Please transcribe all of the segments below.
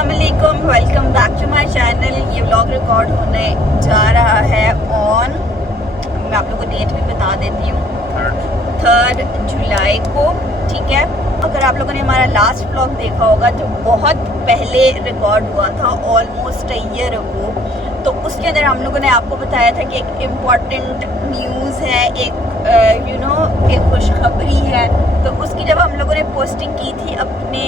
अस्सलामुअलैकुम, welcome back to my channel. ये vlog record होने जा रहा है ऑन, मैं आप लोगों को डेट भी बता देती हूँ, 3 जुलाई को। ठीक है, अगर आप लोगों ने हमारा लास्ट व्लॉग देखा होगा जो बहुत पहले रिकॉर्ड हुआ था, ऑलमोस्ट अ ईयर अगो, तो उसके अंदर हम लोगों ने आपको बताया था कि एक इम्पॉर्टेंट न्यूज़ है, एक एक खुशखबरी है। तो उसकी जब हम लोगों ने पोस्टिंग की थी अपने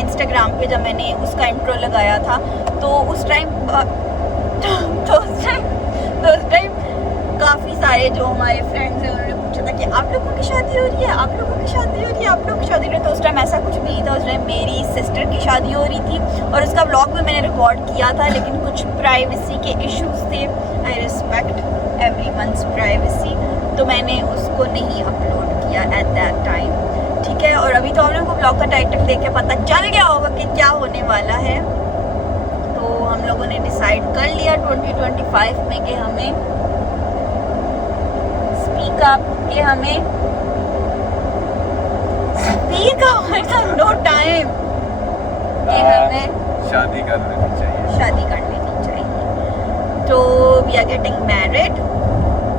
इंस्टाग्राम पे, जब मैंने उसका इंट्रो लगाया था, तो उस टाइम काफ़ी सारे जो हमारे फ्रेंड्स हैं उन्होंने पूछा था कि आप लोगों की शादी हो रही है, आप लोगों की शादी हो रही है, आप लोगों की शादी हो रही है। तो उस टाइम ऐसा कुछ भी नहीं था, उस टाइम मेरी सिस्टर की शादी हो रही थी और उसका व्लॉग भी मैंने रिकॉर्ड किया था, लेकिन कुछ प्राइवेसी के इश्यूज थे। आई रिस्पेक्ट एवरीवन्स प्राइवेसी, तो मैंने उसको नहीं अपलोड किया एट दैट टाइम। ठीक है, और अभी तो हम लोगों को ब्लॉग का टाइटल देख के पता चल गया होगा कि क्या होने वाला है। तो हम लोगों ने डिसाइड कर लिया 2025 में कि हमें स्पीक अप, कि हमें स्पीक अप मतलब नो टाइम, कि हमें शादी कर लेनी चाहिए, शादी कर लेनी चाहिए। तो वी आर गेटिंग मैरिड।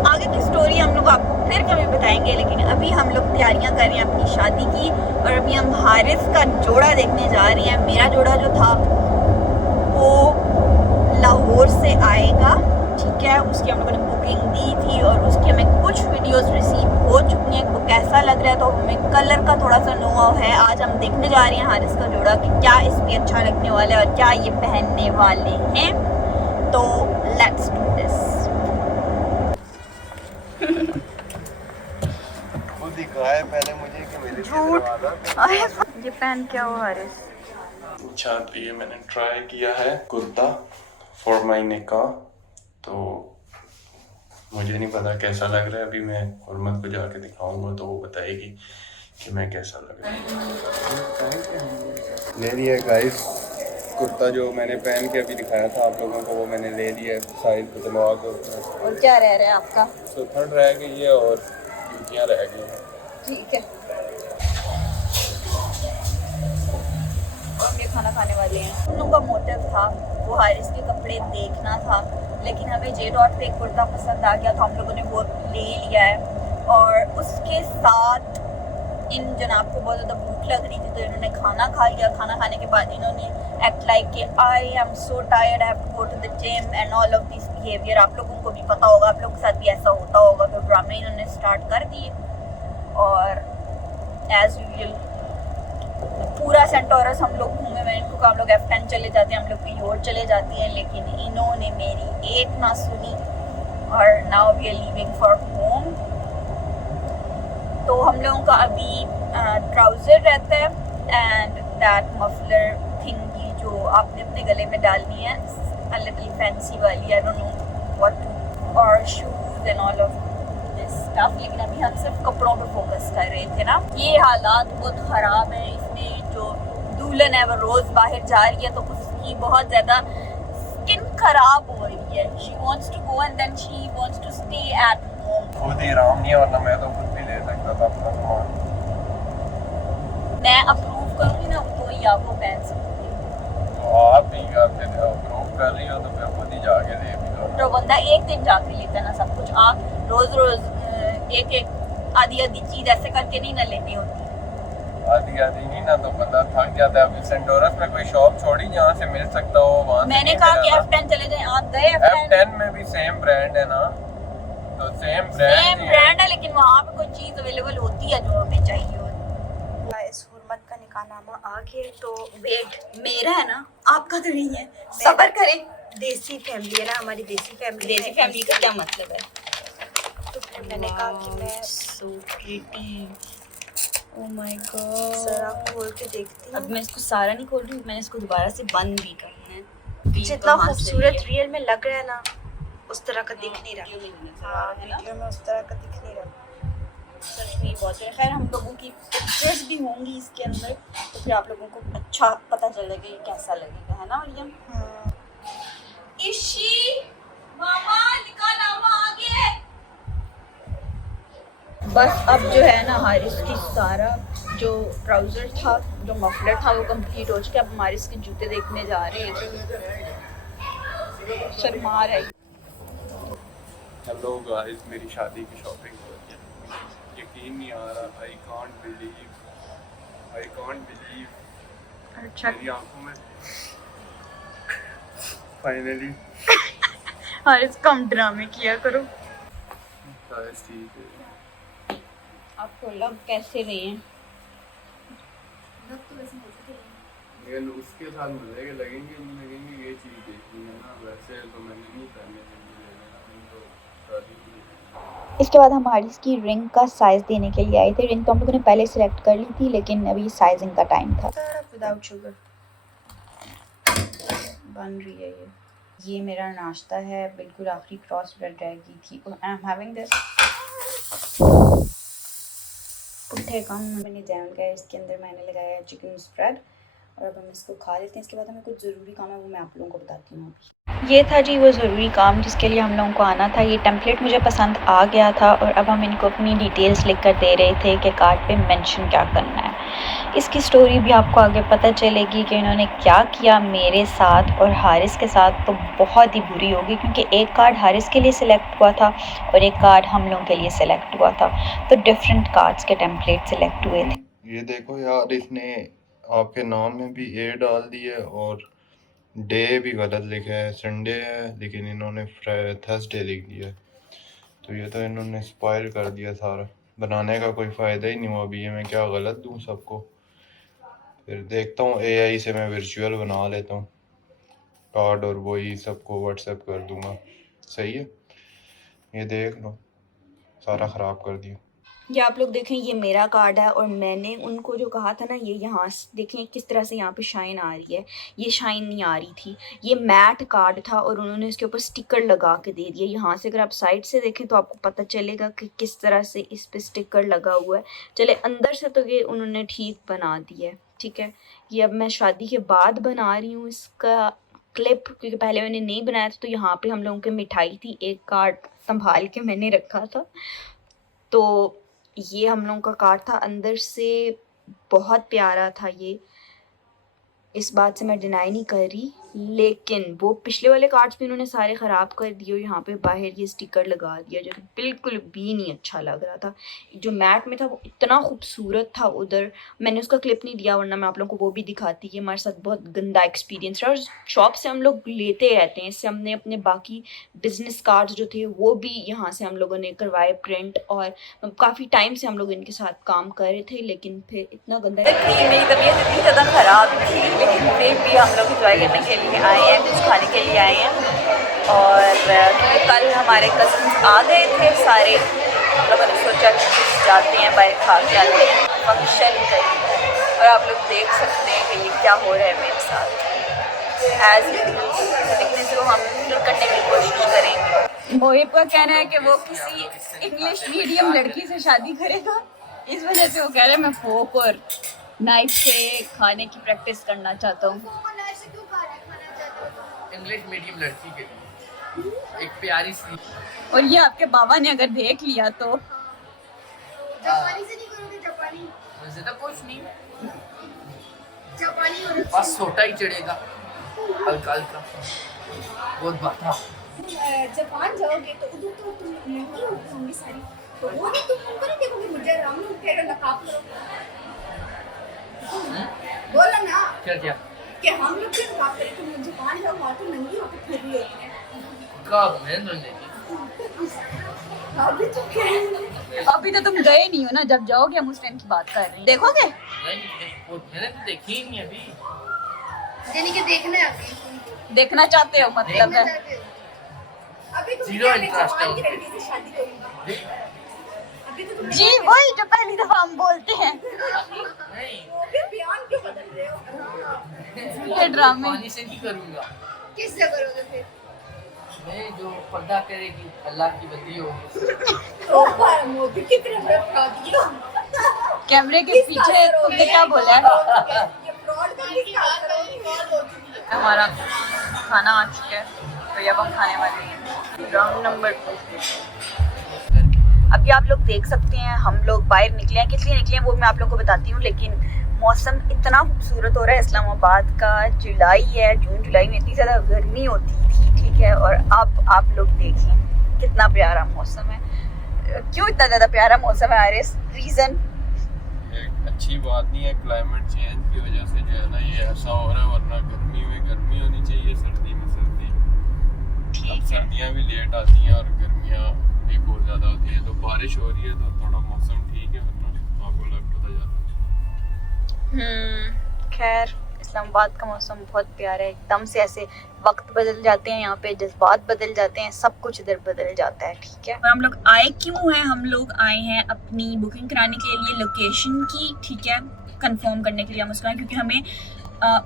आगे की स्टोरी हम लोग आपको फिर कभी बताएंगे, लेकिन अभी हम लोग तैयारियां कर रहे हैं अपनी शादी की, और अभी हम हारिस का जोड़ा देखने जा रहे हैं। मेरा जोड़ा जो था वो लाहौर से आएगा। ठीक है, उसकी हम लोगों ने बुकिंग दी थी और उसकी हमें कुछ वीडियोस रिसीव हो चुकी हैं। वो कैसा लग रहा है, तो हमें कलर का थोड़ा सा नो है। आज हम देखने जा रहे हैं हारिस का जोड़ा कि क्या इस पे अच्छा लगने वाला है और क्या ये पहनने वाले हैं। तो लेट्स डू दिस। खुद दिखाए पहले मुझे कि मेरे झूठ। ये पहन क्या हुआ हारिस? अच्छा, तो ये मैंने ट्राई किया है कुर्ता फॉर माई निकाह, तो मुझे नहीं पता कैसा लग रहा है। अभी मैं हुर्मत को जाके दिखाऊंगा तो वो बताएगी कि मैं कैसा लग रहा है। ले लिया गाइस कुर्ता, जो मैंने पहन के अभी दिखाया था आप लोगों को, वो मैंने ले लिया है। साइज बदलवा के और क्या रह रहा है आपका? सुथड़ रह गई है और जूतियाँ रह गई हैं। ठीक है, हम ये खाना खाने वाले हैं। हम लोगों का मोटिव था वो हारिस के कपड़े देखना था, लेकिन हमें जे डॉट पे एक कुर्ता पसंद आ गया तो हम लोगों ने वो ले लिया है। और उसके साथ इन जनाब को बहुत ज़्यादा भूख लग रही थी, तो इन्होंने खाना खा लिया। खाना खाने के बाद इन्होंने एक्ट लाइक कि I am so tired, I have to go to the gym and all of this behaviour. आप लोगों को भी पता होगा, आप लोगों के साथ भी ऐसा होता होगा। तो ड्रामे इन्होंने स्टार्ट कर दिए और एज यूजुअल पूरा सेंटोरस हम लोग घूमे। मैंने इनको कहा हम लोग F10 चले जाते हैं, हम लोग कहीं और चले जाती हैं, लेकिन इन्होंने मेरी एक ना सुनी और now we are leaving for home. तो हम लोगों का अभी ट्राउज़र रहता है एंड दैट मफलर थिंगी जो आपने अपने गले में डालनी है, अ लिटिल फैंसी वाली, I don't know what to, और shoes and all of this stuff. लेकिन अभी हम सिर्फ कपड़ों पे फोकस कर रहे थे ना। ये हालात बहुत ख़राब है, इसमें जो दुल्हन है वो रोज़ बाहर जा रही है तो उसकी बहुत ज़्यादा स्किन खराब हो रही है। She wants to go and then she wants to stay at home. खुद ही आराम नहीं है, वरना मैं तो खुद भी ले सकता था अपना सामान। मैं अप्रूव करूँगी ना तो ही आप वो पहन सकते हैं। तो आप ही अप्रूव कर रही हो तो फिर खुद ही जाके ले भी लो। जो बंदा एक दिन जाके लेता है ना सब कुछ, आप रोज़ रोज़ एक एक आधी आधी चीज़ ऐसे करके नहीं ना लेनी होती। आधी आधी नहीं ना, तो बंदा थक जाता है। अभी सेंटोरस में कोई शॉप छोड़ी जहाँ से मिल सकता हो वहाँ से। मैंने कहा कि F10 चले जाएं, आप गए F10 में भी सेम ब्रांड है ना, तो सेम ब्रांड है, लेकिन वहाँ पे कोई चीज़ अवेलेबल होती है जो हमें चाहिए होती है। इस हुर्मत का निकाहनामा आ गया, तो वेट मेरा है ना, आपका तो नहीं है, सब्र करें। देसी फैमिली है ना हमारी, देसी फैमिली। देसी फैमिली का क्या मतलब है? तो फिर मैंने कहा कि मैं so pretty, oh my God. जरा खोल के देखती अब हूँ। मैं इसको सारा नहीं खोल रही हूँ, मैंने इसको दोबारा से बंद भी करना है। जितना खूबसूरत रियल में लग रहा है ना, उस तरह का दिख नहीं रहा। हाँ, वीडियो में उस तरह का दिख नहीं रहा। सच में बहुत है। खैर हम लोगों की पिक्चर्स भी होंगी इसके अंदर, तो फिर आप लोगों को अच्छा पता चलेगा ये कैसा लगेगा, है ना मरियम? इशी मामा निकाहनामा आ गया है। बस अब जो है ना हारिस की सारा जो ट्राउज़र था, जो मफलर था, वो कंप्लीट हो चुका है। अब हारिस के जूते देखने जा रहे हैं। शर्मा रही। हेलो गाइस, मेरी शादी की शॉपिंग हो गई। यकीन नहीं आ रहा, आई कांट बिलीव अच्छा, मेरी आंखों में फाइनली। हारिस कम ड्रामे किया करो। गाइस ठीक है, आपको लग कैसे रहे हैं? लेकिन उसके साथ मजे के लगेंगे नहीं लगेंगे ये चीज़ देखनी है ना। वैसे तो मैंने नहीं पहने थे, तो शादी की। इसके बाद हम हारिस की रिंग का साइज़ देने के लिए आए थे। रिंग तो हम लोगों ने पहले सेलेक्ट कर ली थी, लेकिन अभी साइजिंग का टाइम था। विदाउट शुगर बन रही है ये मेरा नाश्ता है। बिल्कुल आखिरी क्रॉस ब्रेड रह गई थी। आई एम हैविंग दिस पुट्ठे कम मैंने जैम लगाया, इसके अंदर मैंने लगाया चिकन स्प्रेड, और अब हम इसको खा लेते हैं। इसके बाद हमें कुछ ज़रूरी काम है, वो मैं आप लोगों को बताती हूँ अभी। ये था जी वो ज़रूरी काम जिसके लिए हम लोगों को आना था। ये टेम्पलेट मुझे पसंद आ गया था और अब हम इनको अपनी डिटेल्स लिख कर दे रहे थे कि कार्ड पे मेंशन क्या करना है। इसकी स्टोरी भी आपको आगे पता चलेगी कि इन्होंने क्या किया मेरे साथ और हारिस के साथ। तो बहुत ही बुरी होगी, क्योंकि एक कार्ड हारिस के लिए सिलेक्ट हुआ था और एक कार्ड हम लोगों के लिए सिलेक्ट हुआ था। तो डिफरेंट कार्ड्स के टेम्पलेट सिलेक्ट हुए थे। ये देखो यार, इसने आपके नाम में भी ए डाल दी है और डे भी गलत लिखा है। संडे है लेकिन इन्होंने थर्सडे लिख दिया है। तो ये तो इन्होंने स्पॉइल कर दिया सारा। बनाने का कोई फ़ायदा ही नहीं हुआ। अभी ये मैं क्या गलत दूँ सबको? फिर देखता हूँ एआई से मैं वर्चुअल बना लेता हूँ कार्ड और वही सबको व्हाट्सएप कर दूंगा। सही है, ये देख लो, सारा ख़राब कर दिया। ये आप लोग देखें, ये मेरा कार्ड है और मैंने उनको जो कहा था ना, ये यहाँ देखें किस तरह से यहाँ पे शाइन आ रही है। ये शाइन नहीं आ रही थी, ये मैट कार्ड था और उन्होंने इसके ऊपर स्टिकर लगा के दे दिया। यहाँ से अगर आप साइड से देखें तो आपको पता चलेगा कि किस तरह से इस पे स्टिकर लगा हुआ है। चले अंदर से तो ये उन्होंने ठीक बना दिया है, ठीक है। ये अब मैं शादी के बाद बना रही हूँ इसका क्लिप, क्योंकि पहले मैंने नहीं बनाया था। तो यहाँ पे हम लोगों की मिठाई थी, एक कार्ड संभाल के मैंने रखा था। तो ये हम लोगों का कार्ड था, अंदर से बहुत प्यारा था ये, इस बात से मैं डिनाई नहीं कर रही। लेकिन वो पिछले वाले कार्ड्स भी उन्होंने सारे ख़राब कर दिए और यहाँ पे बाहर ये स्टिकर लगा दिया जो कि बिल्कुल भी नहीं अच्छा लग रहा था। जो मैट में था वो इतना खूबसूरत था। उधर मैंने उसका क्लिप नहीं दिया, वरना मैं आप लोगों को वो भी दिखाती। ये हमारे साथ बहुत गंदा एक्सपीरियंस रहा और शॉप से हम लोग लेते रहते हैं। इससे हमने अपने बाकी बिजनेस कार्ड्स जो थे वो भी यहाँ से हम लोगों ने करवाए प्रिंट, और काफ़ी टाइम से हम लोग इनके साथ काम कर रहे थे। लेकिन फिर इतना गंदा, मेरी तबीयत इतनी ज़्यादा ख़राब थी, लेकिन फिर भी हम लोग इंजॉय करने के लिए आए हैं, कुछ खाने के लिए आए हैं। और कल हमारे कज़न्स आ गए थे सारे, हम लोगों ने सोचा कि कुछ जाते हैं बाहर खा के आते हैं, फंक्शन कहीं। और आप लोग देख सकते हैं कि ये क्या हो रहा है मेरे साथ। एज लेकिन इसको हम शुरू करने की कोशिश करेंगे। मोहिब का कहना है कि वो किसी इंग्लिश मीडियम लड़की से शादी करेगा, इस वजह से वो कह रहे हैं मैं फोक और नाइफ से खाने की प्रैक्टिस करना चाहता हूँ। इंग्लिश मीडियम लड़की के लिए एक प्यारी सी। और ये आपके बाबा ने अगर देख लिया तो जापानी से नहीं करोगे? जापानी वैसे तो कुछ नहीं, जापानी बस छोटा ही चढ़ेगा हल्का हल्का, बहुत बात। जापान जाओगे तो उधर तो तुम महंगी होंगी सारी, तो वो नहीं तुम उनको नहीं देखोगे, मुझे राम लोग कह रहे नकाब करो। बोलो ना क्या क्या कि हम लोग क्यों नकाब करें? तुम जापान जाओ, वहाँ तो महंगी होकर फिर रही होती है। कब मैंने तो नहीं अभी तो कह रही हूँ। अभी तो तुम गए नहीं हो ना, जब जाओगे हम उस टाइम की बात कर रहे हैं। देखोगे? मैंने तो देखी ही नहीं अभी। यानी कि देखना है अभी, देखना चाहते हो मतलब है। अभी तुम Zero interest जापान की है। लड़की से शादी करूंगा। अभी तो तुम जी वही जो पहली दफा हम बोलते हैं। नहीं, फिर बयान क्यों बदल रहे हो? ये ड्रामे पानी से नहीं करूँगा। किस जगह करोगे फिर? मैं जो पर्दा करेगी अल्लाह की बंदी होगी। ओ भाई मोदी की तरफ रखा दियो। कैमरे के पीछे तुमने क्या बोला है? ये फ्रॉड का किसका करोगे? हमारा खाना आ चुका है, तो अब हम खाने वाले हैं। Round number 2। अभी आप लोग देख सकते हैं हम लोग बाहर निकले हैं, किस लिए निकले हैं वो मैं आप लोगों को बताती हूँ। लेकिन मौसम इतना खूबसूरत हो रहा है इस्लामाबाद का। जुलाई है, जून जुलाई में इतनी ज़्यादा गर्मी होती थी, ठीक है, और अब आप लोग देख लें कितना प्यारा मौसम है। क्यों इतना ज़्यादा प्यारा मौसम है आरिस? रीज़न अच्छी बात नहीं है, क्लाइमेट चेंज की वजह से जो है ना ये ऐसा हो रहा है, वरना गर्मी में गर्मी होनी चाहिए, सर्दी में सर्दी। अब सर्दियाँ भी लेट आती हैं और गर्मियाँ भी बहुत ज़्यादा होती है। तो बारिश हो रही है तो थोड़ा मौसम ठीक है, वरना आपको लग पता जाता है। खैर इस्लामाबाद का मौसम बहुत प्यारा है, एकदम से ऐसे वक्त बदल जाते हैं, यहाँ पे जज्बात बदल जाते हैं, सब कुछ इधर बदल जाता है, ठीक है। और हम लोग आए क्यों हैं? हम लोग आए हैं अपनी बुकिंग कराने के लिए लोकेशन की, ठीक है, कंफर्म करने के लिए हम उसको आए, क्योंकि हमें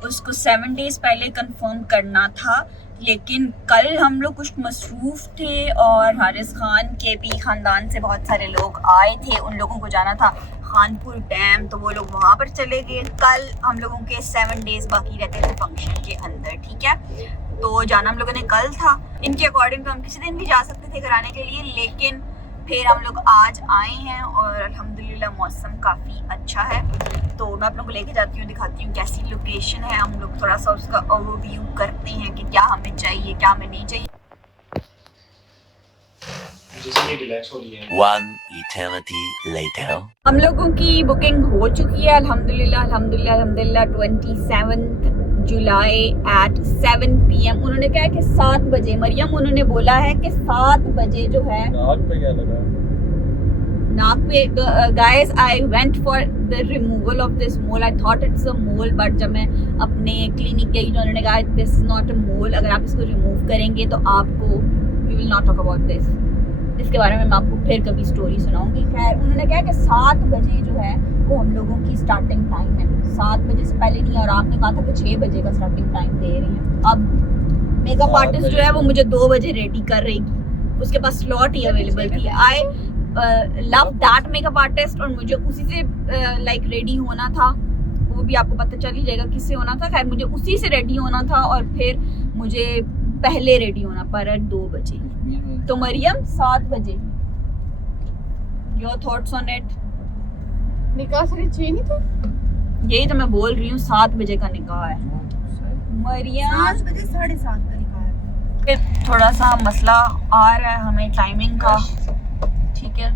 उसको 7 डेज़ पहले कंफर्म करना था। लेकिन कल हम लोग कुछ मसरूफ़ थे और हारिस खान के भी ख़ानदान से बहुत सारे लोग आए थे, उन लोगों को जाना था खानपुर डैम, तो वो लोग वहाँ पर चले गए। कल हम लोगों के 7 डेज़ बाकी रहते थे फंक्शन के अंदर, ठीक है, तो जाना हम लोगों ने कल था। इनके अकॉर्डिंग तो हम किसी दिन भी जा सकते थे कराने के लिए, लेकिन फिर हम लोग आज आए हैं और अल्हम्दुलिल्लाह मौसम काफ़ी अच्छा है। तो मैं आप लोगों को लेके जाती हूँ, दिखाती हूँ कैसी लोकेशन है। हम लोग थोड़ा सा उसका ओवरव्यू करते हैं कि क्या हमें चाहिए, क्या हमें नहीं चाहिए। One eternity later. हम लोगों की बुकिंग हो चुकी है अल्हम्दुलिल्लाह अल्हम्दुलिल्लाह अल्हम्दुलिल्लाह। 27 जुलाई एट 7 PM। उन्होंने कहा है कि 7 बजे, मरियम उन्होंने बोला है कि 7 बजे जो है। नाक पे क्या लगा? नाक पे guys I went for the removal of this mole. I thought it's a mole, but जब मैं अपने क्लिनिक गई तो उन्होंने कहा this is not a mole, अगर आप इसको रिमूव करेंगे तो आपको we will not talk about this, इसके बारे में मैं आपको फिर कभी स्टोरी सुनाऊंगी। खैर उन्होंने कहा कि 7 बजे जो है वो हम लोगों की स्टार्टिंग टाइम है, 7 बजे से पहले नहीं। और आपने कहा था कि 6 बजे का स्टार्टिंग टाइम दे रही हैं। अब मेकअप आर्टिस्ट जो है वो मुझे 2 बजे रेडी कर रही थी, उसके पास स्लॉट ही अवेलेबल थी। I love that makeup artist, और मुझे उसी से लाइक रेडी होना था। वो भी आपको पता चल ही जाएगा किससे होना था। खैर मुझे उसी से रेडी होना था और फिर मुझे पहले रेडी होना पड़ा 2 बजे। तो मरियम 7 बजे, योर थॉट्स ऑन इट? निकाह से 6 नहीं था? यही तो मैं बोल रही हूँ, 7 बजे का निकाह है मरियम। 7 बजे 7:30 का निकाह है। फिर थोड़ा सा मसला आ रहा है हमें टाइमिंग का, ठीक है,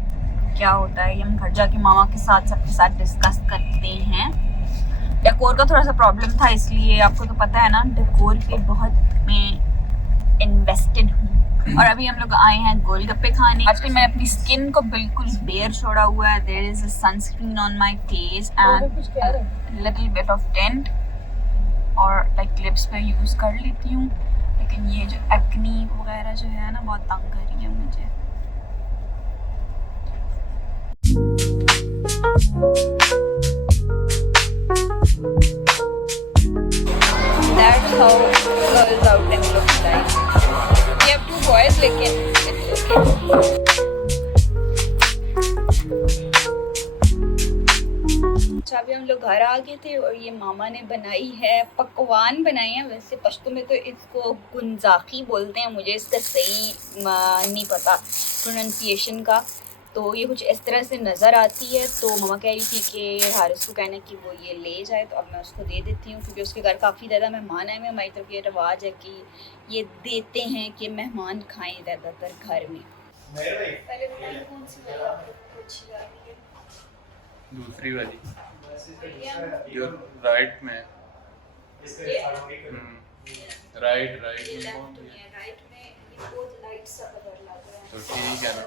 क्या होता है हम घर जाके मामा के साथ सबके साथ डिस्कस करते हैं। डेकोर का थोड़ा सा प्रॉब्लम था, इसलिए आपको तो पता है ना डेकोर पे बहुत मैं इन्वेस्टेड हूँ। और अभी हम लोग आए हैं गोलगप्पे खाने। आजकल मैंने अपनी स्किन को बिल्कुल बेयर छोड़ा हुआ है। There is a sunscreen on my face and little bit of tint, और लाइक लिप्स पे यूज कर लेती हूँ। लेकिन ये जो एक्नी वगैरह जो है ना बहुत तंग कर रही है मुझे। That's how girls outing looks like. We have 2 boys, लेकिन it's okay. अच्छा अभी हम लोग घर आ गए थे और ये मामा ने बनाई है पकवान बनाए हैं। वैसे पश्तो में तो इसको गुंजाकी बोलते हैं, मुझे इसका सही नहीं पता प्रोनाउंसिएशन का। तो ये कुछ इस तरह से नज़र आती है। तो मम्मा कह रही थी कि हारिस को कहना कि वो ये ले जाए, तो अब मैं उसको दे देती हूँ क्योंकि उसके घर काफ़ी ज़्यादा मेहमान आए हुए। हमारी तरफ ये रिवाज है कि ये देते हैं कि मेहमान खाएं ज़्यादातर घर में। पहले बताइए कौन सी वाला आपको अच्छी लगी है? दूसरी वाली जो राइट में, राइट राइट में ये बहुत लाइट सा कलर लग रहा है, तो ठीक है ना,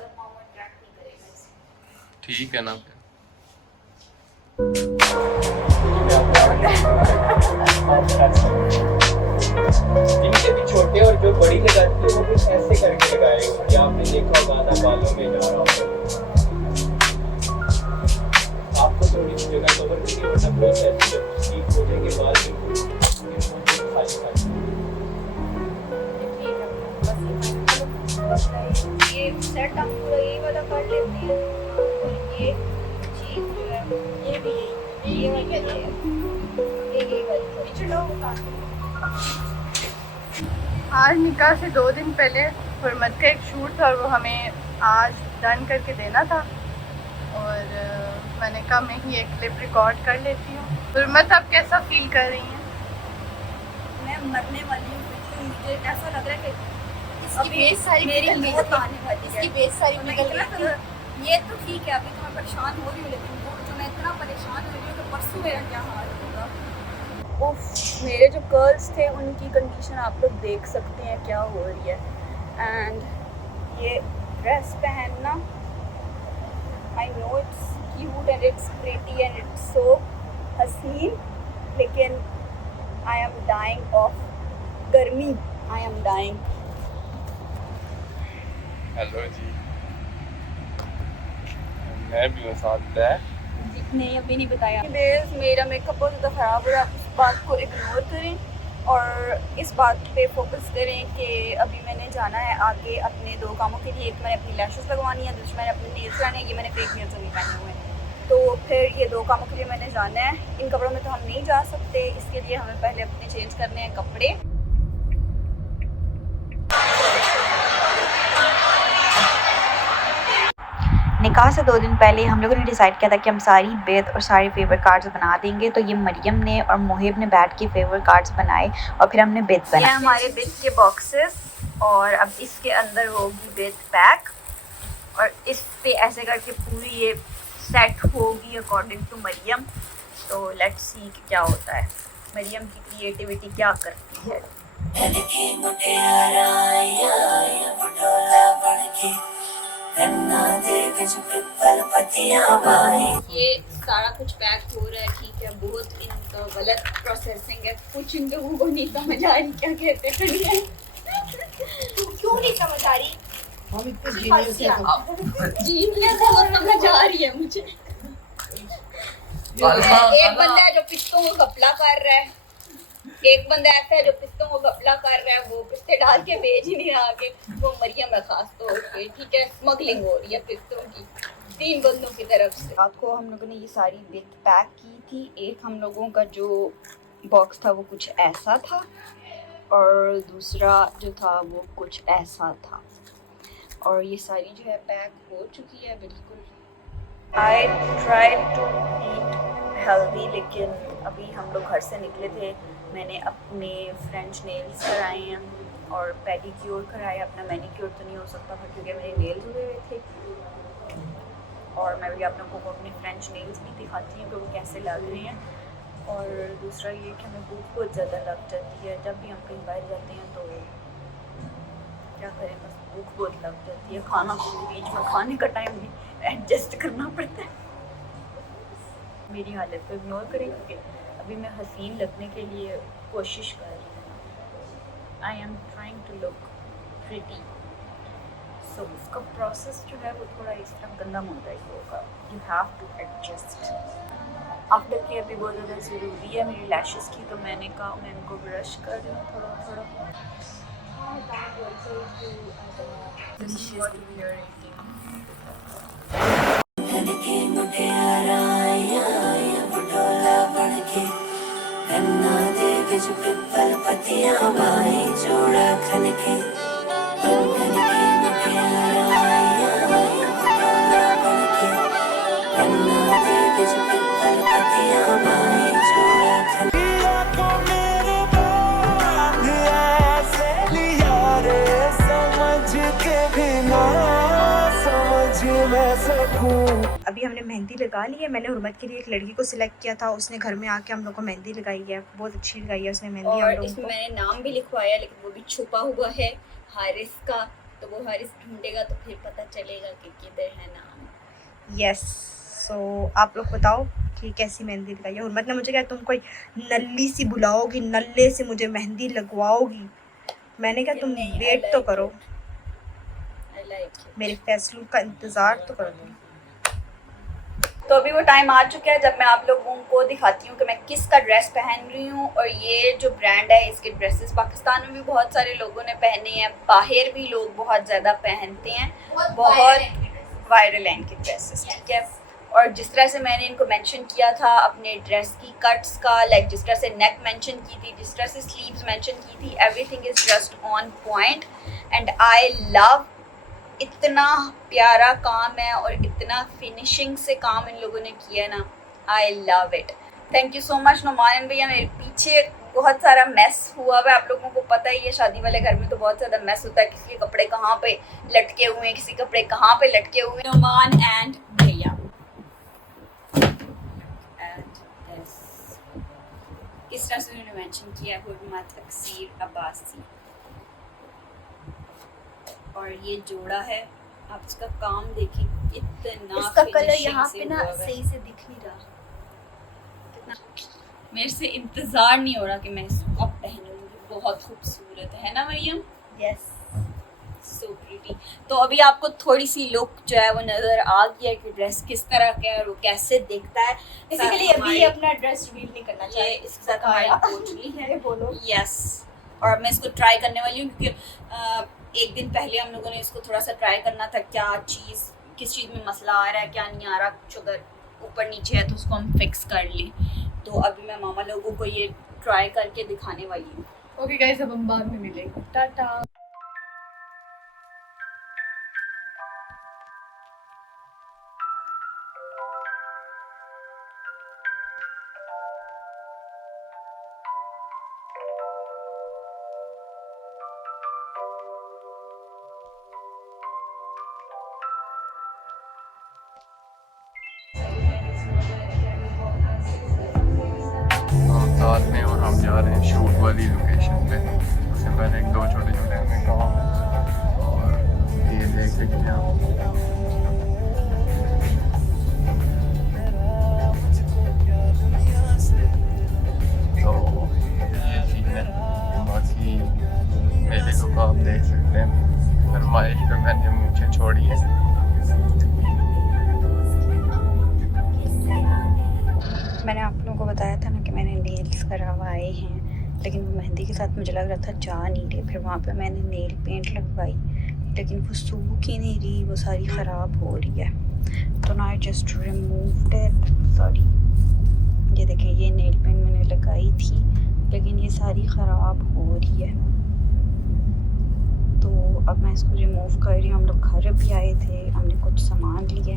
ठीक है ना। इनके भी छोटे और जो बड़ी लगाती है वो कुछ ऐसे करके लगाएगा कि आपने देखा होगा आधा बालों में जा रहा होगा। आपको थोड़ी सी जगह कवर करनी वरना बहुत ऐसे जब स्लीप होने के बाद ये सेट हम पूरा यही वाला कर लेते हैं। और ये चीज जो है ये भी ये वाली ये वाली चलो आज निकाह से 2 दिन पहले हुरमत का एक शूट था और वो हमें आज डन करके देना था और मैंने कहा मैं ही एक क्लिप रिकॉर्ड कर लेती हूँ। हुर्मत आप कैसा फील कर रही हैं? मैं मरने वाली हूँ क्योंकि मुझे ऐसा लग रहा है कि इसकी बेस सारी मेरी निकल गई मौत थी। आने वाली है। इसकी बेस सारी तो मैं निकल इतना गई थी। ये तो ठीक है, अभी तो मैं परेशान हो रही हूँ, लेकिन वो जो मैं इतना परेशान हो रही हूँ कि परसों मेरा क्या हाल होगा। उफ, मेरे जो कर्ल्स थे उनकी कंडीशन आप लोग देख सकते हैं क्या हो रही है। एंड ये ड्रेस पहनना, I know it's cute and it's pretty and it's so हसीन, लेकिन आई एम डाइंग ऑफ गर्मी, आई एम डाइंग। हेलो जी, मैं भी हूँ साथ है। नहीं अभी नहीं बताया। मेरा मेकअप बहुत ज़्यादा ख़राब हो रहा है, आप इस बात को इग्नोर करें और इस बात पे फोकस करें कि अभी मैंने जाना है आगे अपने 2 कामों के लिए। एक मैंने अपनी लैशेस लगवानी है, दूसरी मैंने अपने नेल्स लगाने हैं। ये मैंने फेक नेल्स नहीं पहने हुए हैं, तो फिर ये 2 कामों के लिए मैंने जाना है। इन कपड़ों में तो हम नहीं जा सकते, इसके लिए हमें पहले अपने चेंज करने हैं कपड़े। निकाह से 2 दिन पहले हम लोगों ने डिसाइड किया था कि हम सारी बेद और सारे फेवर कार्ड्स बना देंगे। तो ये मरियम ने और मोहिब ने बैठ के फेवर कार्ड्स बनाए और फिर हमने बेद ये बनाए। हमारे बेद के बॉक्सेस और अब इसके अंदर होगी बेद पैक और इस पे ऐसे करके पूरी ये सेट होगी अकॉर्डिंग टू मरियम। तो लेट्स सी कि क्या होता है, मरियम की क्रिएटिविटी क्या करती है। ये सारा कुछ पैक हो रहा है, ठीक है। बहुत इनका गलत प्रोसेसिंग है, कुछ इन लोगों को नहीं समझ आ रही क्या कहते हैं। क्यों नहीं समझ आ रही? जीनियस है, वो समझ आ रही है मुझे। एक बंदा है जो पिस्तों को कपला कर रहा है, एक बंदा ऐसा है जो पिस्तों को कपला कर रहा है, वो पिस्ते डाल के भेज ही नहीं रहा आगे। वो मरियम है खास तौर पे, ठीक है। स्मगलिंग हो रही है पिस्तों की 3 बंदों की तरफ से। रात को हम लोगों ने ये सारी बेद पैक की थी। एक हम लोगों का जो बॉक्स था वो कुछ ऐसा था और दूसरा जो था वो कुछ ऐसा था और ये सारी जो है पैक हो चुकी है बिल्कुल। I try to eat healthy, लेकिन अभी हम लोग घर से निकले थे, मैंने अपने फ्रेंच नेल्स कराए हैं और पेडिक्योर कराया। अपना मैनिक्योर तो नहीं हो सकता था क्योंकि मेरे नेल्स हुए हुए थे। और मैं भी आप लोगों को अपने फ्रेंच नेल्स भी दिखाती हूँ कि वो कैसे लग रहे हैं। और दूसरा ये कि हमें भूख बहुत ज़्यादा लग जाती है जब भी हम कहीं बाहर जाते हैं, तो क्या करें, बस भूख बहुत लग जाती है। खाना बीच में खाने का टाइम भी एडजस्ट करना पड़ता है। मेरी हालत को इग्नोर करें क्योंकि अभी मैं हसीन लगने के लिए कोशिश कर रही हूँ। I am trying to look pretty. So उसका प्रोसेस जो है वो थोड़ा इस तरह गंदा मुंदा ही होगा। You have to adjust. After care भी बहुत ज़्यादा ज़रूरी है मेरी लैशेस की, तो मैंने कहा मैं इनको ब्रश कर दूँ थोड़ा थोड़ा। अभी हमने मेहंदी लगा ली है। मैंने हुर्मत के लिए एक लड़की को सिलेक्ट किया था, उसने घर में आके हम लोग को मेहंदी लगाई है, बहुत अच्छी लगाई है उसने मेहंदी हम और लोगों इसमें को। मैंने नाम भी लिखवाया, लेकिन वो भी छुपा हुआ है हारिस का, तो वो हारिस ढूंढेगा तो फिर पता चलेगा कि किधर है नाम। यस, सो आप लोग बताओ कि कैसी मेहंदी लगाई है। हुर्मत ने मुझे कहा तुम कोई नल्ली सी बुलाओगी, नल्ले से मुझे मेहंदी लगवाओगी। मैंने कहा तुम नहीं, I वेट like तो करो, I like it. मेरे फैसलों का इंतज़ार तो करो। तो अभी वो टाइम आ चुका है जब मैं आप लोगों को दिखाती हूँ कि मैं किस का ड्रेस पहन रही हूँ। और ये जो ब्रांड है इसके ड्रेसेस पाकिस्तान में भी बहुत सारे लोगों ने पहने हैं, बाहर भी लोग बहुत ज़्यादा पहनते हैं, बहुत वायरल हैं इनके ड्रेसेस, ठीक है। और जिस तरह से मैंने इनको मेंशन किया था अपने ड्रेस की कट्स का, लाइक जिस तरह से नेक मेंशन की थी, जिस तरह से स्लीव्स मेंशन की थी, everything is just on point and I love इतना प्यारा काम है और इतना फिनिशिंग से काम इन लोगों ने किया है ना, I love it. Thank you so much Numan भैया। मेरे पीछे बहुत सारा मैस हुआ हुआ है, आप लोगों को पता ही है शादी वाले घर में तो बहुत ज़्यादा मैस होता है, किसी के कपड़े कहाँ पे लटके हुए हैं, किसी कपड़े कहाँ पे लटके हुए हैं। नुमान एंड भैया इस तरह से उन्होंने मेंशन किया हुर्मत अक्सीर अब्बासी, और ये जोड़ा है। आप इसका काम देखिए कितना इसका कलर finishing यहाँ से पे ना हुआ हुआ है। सही से दिख नहीं रहा। मेरे से इंतजार नहीं हो रहा कि मैं इसको अब पहनूंगी। बहुत खूबसूरत है ना मरियम? यस। So pretty. तो अभी आपको थोड़ी सी लुक जो है वो नजर आ गया है कि ड्रेस किस तरह का है और वो कैसे दिखता है। बेसिकली अभी अपना ड्रेस रिवील नहीं करना ये चाहिए। इसके साथ हमारी पोटली है। बोलो। यस, और मैं इसको ट्राई करने वाली हूँ क्योंकि एक दिन पहले हम लोगों ने इसको थोड़ा सा ट्राई करना था, क्या चीज़ किस चीज़ में मसला आ रहा है क्या नहीं आ रहा, कुछ अगर ऊपर नीचे है तो उसको हम फिक्स कर लें। तो अभी मैं मामा लोगों को ये ट्राई करके दिखाने वाली हूँ। ओके गाइस, अब हम बाद में मिलेंगे। टाटा। साथ में और हम जा रहे हैं शूट वाली लोकेशन पे। उससे पहले एक दो छोटे छोटे हमें काम है और ये देख सकते हैं आप। तो ये चीज़ है, बाकी मेरे को आप देख सकते हैं फरमाइश पे मैंने मुझे छोड़ी है। मैंने आप लोगों को बताया था ना कि मैंने नेल्स करवाए हैं, लेकिन वो मेहंदी के साथ मुझे लग रहा था जा नहीं रहे। फिर वहाँ पे मैंने नेल पेंट लगवाई, लेकिन वो सूख ही नहीं रही, वो सारी ख़राब हो रही है। तो ना I just removed it. Sorry, ये देखिए ये नेल पेंट मैंने लगाई थी, लेकिन ये सारी ख़राब हो रही है। तो अब मैं इसको रिमूव कर रही हूँ। हम लोग घर भी आए थे, हमने कुछ सामान लिए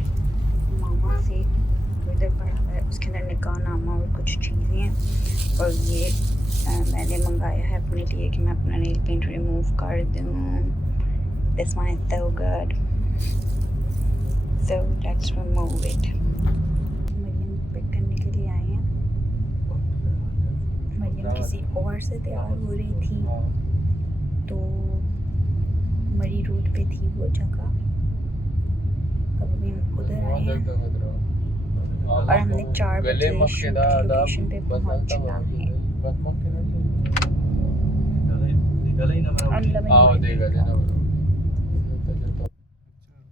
मामा से, इधर पड़ा है, उसके अंदर निकाहनामा और कुछ चीज़ें हैं। और ये मैंने मंगाया है अपने लिए कि मैं अपना नेल पेंट रिमूव कर दूँ। This one is so good, so let's remove it. Mariyam pick करने के लिए आए हैं। मरियम किसी और से तैयार हो रही थी, तो मरी रोड पे थी वो जगह। अब अभी हम उधर आए हैं और हमने 4 बजे शूट की लोकेशन पे पहुंचना है।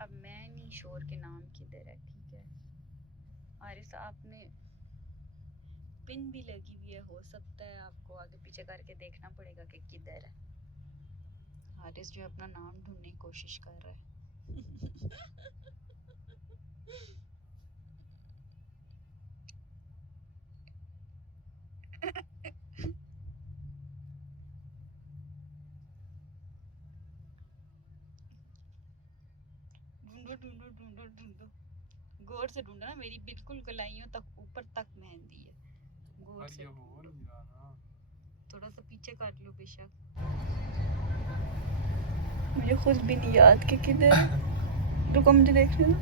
अब मैं नहीं शोर के नाम किधर है, ठीक है। आरिस आपने पिन भी लगी हुई है, हो सकता है आपको आगे पीछे करके देखना पड़ेगा कि किधर है। आरिस जो अपना नाम ढूंढने की कोशिश कर रहा है। ढूंढो ढूंढो ढूंढो ढूंढो, गौर से ढूंढो ना, मेरी बिल्कुल गलाइयों तक ऊपर तक मेहंदी है। गौर से थोड़ा सा पीछे काट लो बेशक। मुझे खुद भी नहीं याद कि किधर है। रुको मुझे देखने दो।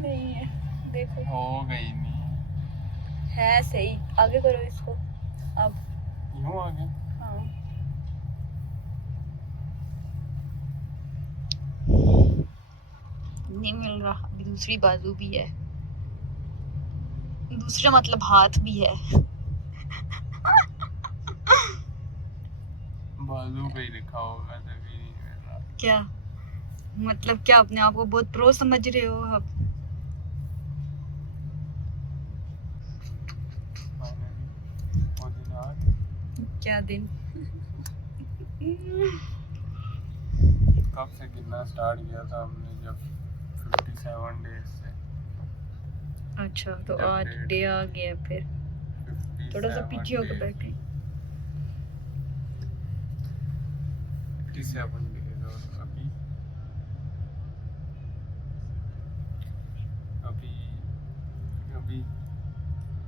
नहीं है, देखो हो गई नहीं है सही। आगे करो इसको। अब यूं आ गया। हाँ, नहीं मिल रहा। अभी दूसरी बाजू भी है, दूसरा मतलब हाथ भी है। बाजू पे ही लिखा होगा तभी नहीं मिल रहा। क्या मतलब, क्या अपने आप को बहुत प्रो समझ रहे हो अब? वो दिन आ गए। क्या दिन? कब से गिनना स्टार्ट किया था हमने, जब 57 डेज से। अच्छा, तो जब आज डेट डे आ गया। फिर थोड़ा सा 57 पीछे होकर days। बैठे। 57 डेज और अभी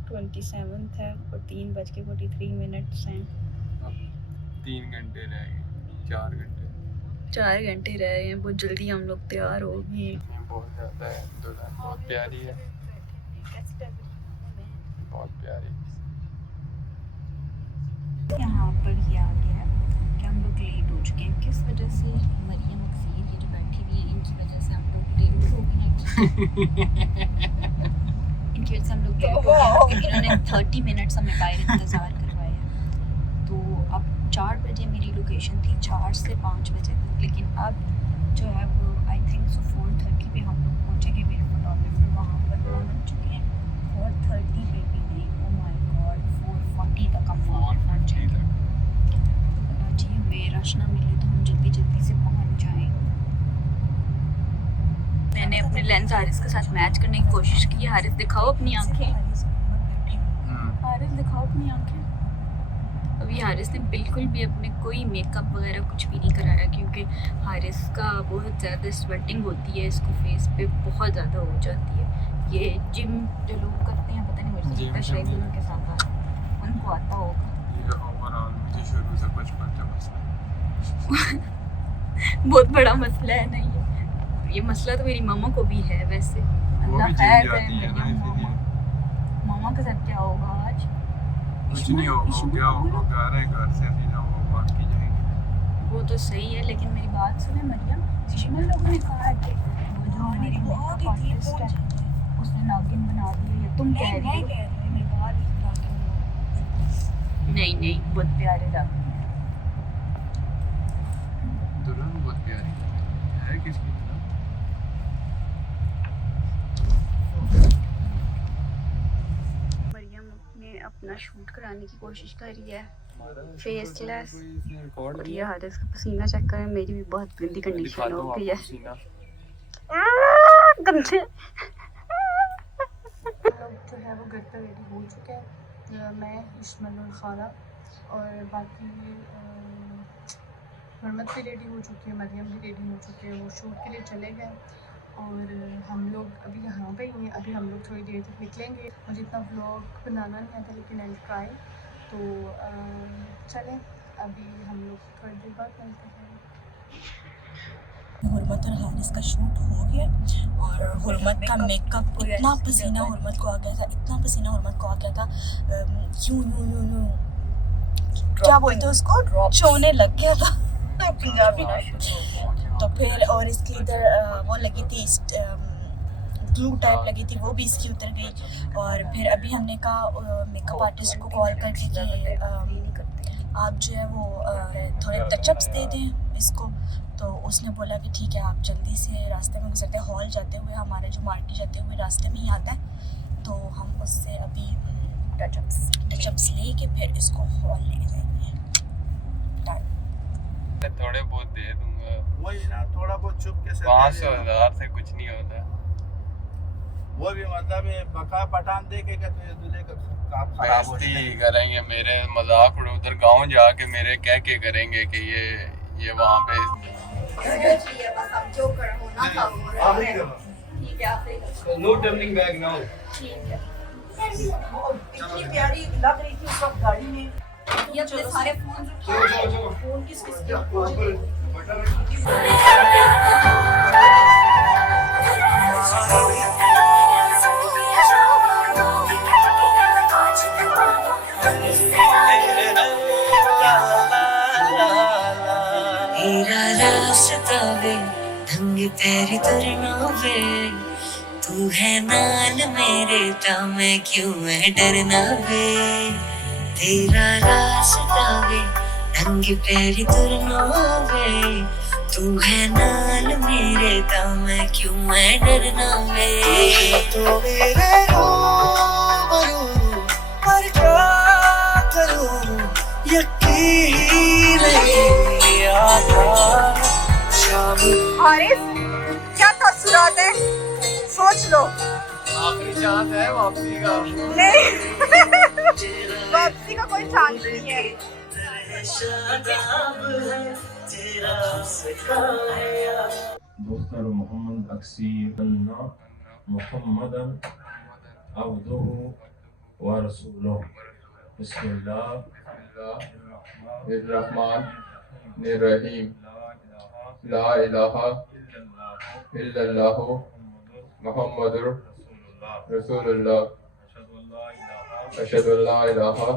27 है और 3:43 हैं। अब 3 घंटे रह गए, 4 घंटे 4 घंटे रह रहे हैं। बहुत जल्दी हम लोग तैयार हो गए हैं। बहुत ज़्यादा है, दुल्हन बहुत प्यारी है, बहुत प्यारी। यहाँ पर ये आ गया कि हम लोग लेट हो चुके हैं। किस वजह से? मरियम अक्सीर ये जो बैठी हुई है इनकी वजह से हम लोग लेट हो गए हैं। इनकी वजह से हम लोग लेट हो गए हैं क्योंकि इन्होंने 30 मिनट्स हमें बाहर इंतज़ार करवाया। तो अब 4 बजे मेरी लोकेशन थी, 4 से 5 बजे तक, लेकिन अब जो है वो आई थिंक सो 4:30 पे हम लोग पहुँचेंगे। मेरे फोटोग्राफर वहाँ पर पहुँच चुके हैं। 4:30 पे भी नहीं, ओ माय गॉड 4:40 तक हम वहाँ पर पहुँचेंगे। जी हमें रश ना मिले तो हम जल्दी जल्दी से पहुँच जाएँ। मैंने अपने लेंस हारिस के साथ मैच करने की कोशिश की है। हारिस दिखाओ अपनी आँखें, हारिस दिखाओ अपनी आँखें। अभी हारिस ने बिल्कुल भी अपने कोई मेकअप वगैरह कुछ भी नहीं कराया क्योंकि हारिस का बहुत ज़्यादा स्वेटिंग होती है, इसको फेस पे बहुत ज़्यादा हो जाती है। ये जिम जो लोग करते हैं, पता नहीं मुझे लगता है शायद उनके साथ आता है, उनको आता होगा। ये ओवरऑल मुझे शुरू से बचपन से मसला बहुत बड़ा मसला है ना ये मसला तो मेरी मामा को भी है वैसे। वो भी खैर जिम जाती है ना, इसीलिए मामा के साथ क्या होगा आज? कुछ नहीं होगा। वो क्या होगा, घर है, घर से सीधा वो बात की जाएगी। वो तो सही है लेकिन मेरी बात सुने मरियम, शिमल लोगों ने कहा कि वो जो हमारी मेकअप आर्टिस्ट है उसने नागिन बना दिया, या तुम कह रही हो? नहीं नहीं, बहुत प्यारे लगते हैं। दुल्हन बहुत प्यारी है, किसकी तरह? मरियम ने अपना शूट कराने की कोशिश करी है, फेसलेस। और ये हारिस का पसीना चेक करें, मेरी भी बहुत गंदी कंडीशन हो गई है। गंदे लोग जो है वो घर पर रेडी हो चुके हैं। मैं, इश्मल और खाला और बाकी हरमत भी रेडी हो चुकी है, मरियम भी रेडी हो चुकी है। वो शूट के लिए चले गए और हम लोग अभी यहाँ पे ही हैं। अभी हम लोग थोड़ी देर तक निकलेंगे। मुझे इतना व्लॉग बनाना नहीं आता लेकिन आई ट्राई। तो चलें, अभी हम लोग थोड़ी देर बाद मिलते हैं। हुरमत और हारिस का शूट हो गया और हुरमत का मेकअप, इतना पसीना हुरमत को आ गया था, इतना पसीना हुरमत को आ गया था, यूं यूं यूं यूं क्या बोलते हैं उसको, चोने लग गया था पंजाबी। तो फिर और इसके इधर वो लगी थी ग्लू टाइप लगी थी, वो भी इसकी उतर गई। और फिर अभी हमने कहा मेकअप आर्टिस्ट को कॉल करके कि आप जो है वो थोड़े टचअप्स दे दें इसको। तो उसने बोला कि ठीक है, आप जल्दी से रास्ते में गुजरते हॉल जाते हुए, हमारे जो मार्केट जाते हुए रास्ते में ही आता है, तो हम उससे अभी टचअप्स ले के फिर इसको हॉल ले जाएंगे। थोड़े बहुत दे दूंगा, वही ना, थोड़ा बहुत चुपके से 500,000 से कुछ नहीं होता। वो भी मतलब ये बका पठान देखेगा तो ये दूल्हे का काम खराब हो बेइज्जती करेंगे मेरे, मजाक उड़े उधर गांव जाके मेरे कह के करेंगे कि ये वहाँ पे बस हम जो कर होना था वो हो रहा है। ठीक है, आप सही कर। No turning back now. ठीक है। इतनी प्यारी लग रही थी उस वक्त गाड़ी में। ये अपने सारे फोन फोन किस किस के मेरा रास्ता वे ढंग तेरी तुरना वे, तू है नाल मेरे ता मैं क्यों है डरना वे। तेरा रास्ता वे ढंग तेरी तुरना वे, तू है नाल मेरे ता मैं क्यों है डरना वे। तो मेरे रूबरू पर क्या करूं यकीन नहीं आता। हारिस, क्या तासुरात है? सोच लो। आखिरी चांस है वापसी का। नहीं वापसी का कोई चांस नहीं है। दोस्तों मोहम्मद अक्सीर मोहम्मदन अब्दुहु व रसूलुहु। बिस्मिल्लाहिर्रहमानिर्रहीम। ला इलाहा इल्लल्लाहु मुहम्मदुर रसूलुल्लाह। अशहदु अल्ला इलाहा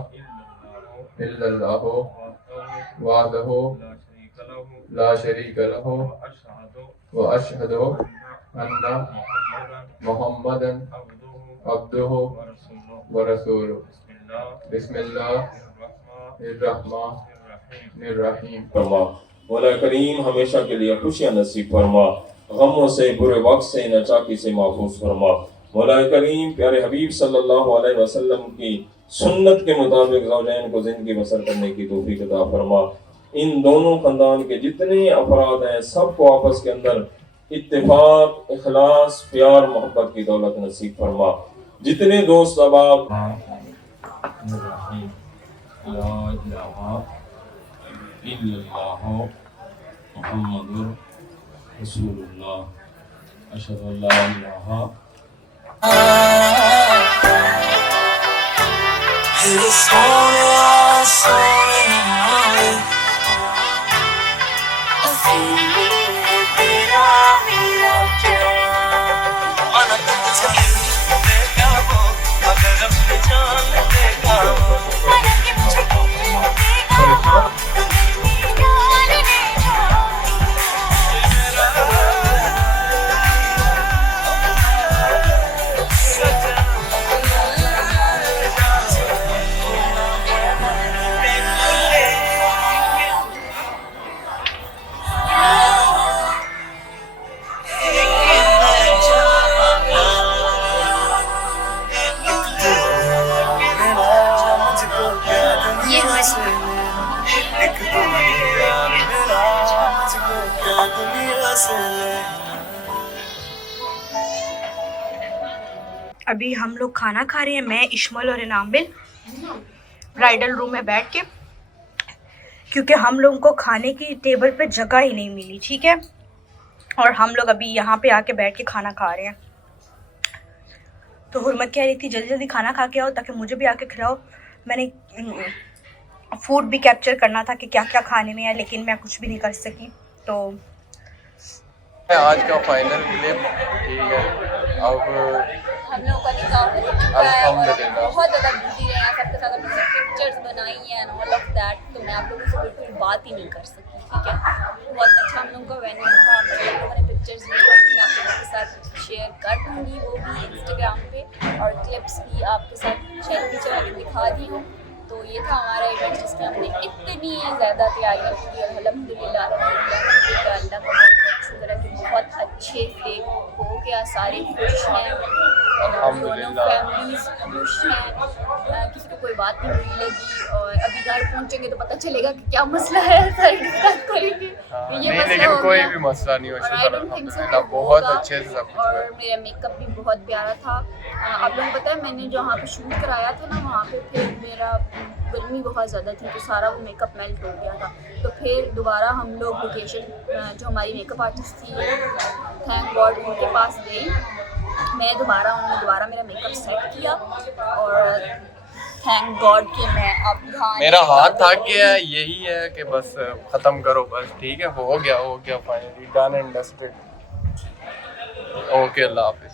इल्लल्लाहु वहदहु ला शरीका लहु व अशहदु अन्ना मुहम्मदन अब्दुहु व रसूलुहु। बिस्मिल्लाहिर्रहमानिर्रहीम। फरमा मौला करीम हमेशा के लिए खुशियाँ नसीब फरमा, गमों से बुरे वक्त से नाचाकी से महफूज फरमा। मौला करीम प्यारे हबीब सल्लल्लाहु अलैहि वसल्लम की सुन्नत के मुताबिक ज़ौजैन को ज़िंदगी बसर करने की तौफीक अता फरमा। इन दोनों खानदान के जितने अफराद हैं सबको आपस के अंदर इत्तेफाक, इखलास, प्यार, मोहब्बत की दौलत नसीब फरमा। जितने दोस्त अहबाब मुहम्मदुर रसूलुल्लाह। अशहदु अल्ला इलाहा अभी हम लोग खाना खा रहे हैं, मैं, इश्मल और इनामिल ब्राइडल रूम में बैठ के, क्योंकि हम लोगों को खाने की टेबल पे जगह ही नहीं मिली, ठीक है। और हम लोग अभी यहाँ पे आके बैठ के खाना खा रहे हैं। तो हुर्मत कह रही थी जल्दी जल्दी खाना खा के आओ ताकि मुझे भी आके खिलाओ। मैंने फूड भी कैप्चर करना था कि क्या क्या खाने में है, लेकिन मैं कुछ भी नहीं कर सकी। तो आज का फाइनल क्लिप, ठीक है। अब हम लोगों का निकाह हो चुका है और बहुत ज़्यादा बिजी रहे हैं, सबके साथ अपनी पिक्चर्स बनाई हैं एंड ऑल ऑफ दैट। तो मैं आप लोगों से बिल्कुल बात ही नहीं कर सकी, ठीक है। बहुत अच्छा हम लोगों का वेन्यू था, हम लोगों ने पिक्चर्स ली, मैं आप लोगों के साथ शेयर कर दूँगी, वो भी इंस्टाग्राम पे, और क्लिप्स भी आपके साथ शेयर पीछे वाली दिखा दी हूँ। तो ये था हमारा इवेंट जिसमें हमने इतनी ज़्यादा तैयारियाँ की और अल्हम्दुलिल्लाह अल्लाह का बहुत शुक्र है कि बहुत अच्छे से हो गया, सारे खुश हैं, दोनों फैमिलीज खुश हैं, किसी को कोई बात नहीं बुरी लगी। और अभी घर पहुँचेंगे तो पता चलेगा कि क्या मसला है, सारी डिस्कस करेंगे। ये लेकिन कोई भी मसला नहीं हुआ, बहुत अच्छे से सब। और मेरा मेकअप भी बहुत प्यारा था। आप लोगों को पता है मैंने जहाँ पे शूट कराया था ना, वहाँ पे फिर मेरा गर्मी बहुत ज़्यादा थी तो सारा वो मेकअप मेल्ट हो गया था। तो फिर दोबारा हम लोग लोकेशन जो हमारी मेकअप आर्टिस्ट थी, थैंक गॉड उनके पास गई मैं, उन्होंने दोबारा मेरा मेकअप सेट किया। और थैंक गॉड कि मैं अब मेरा हाथ थक गया है, यही है कि बस ख़त्म करो बस, ठीक है। हो गया finally done and dusted. Okay, Allah हाफिज़।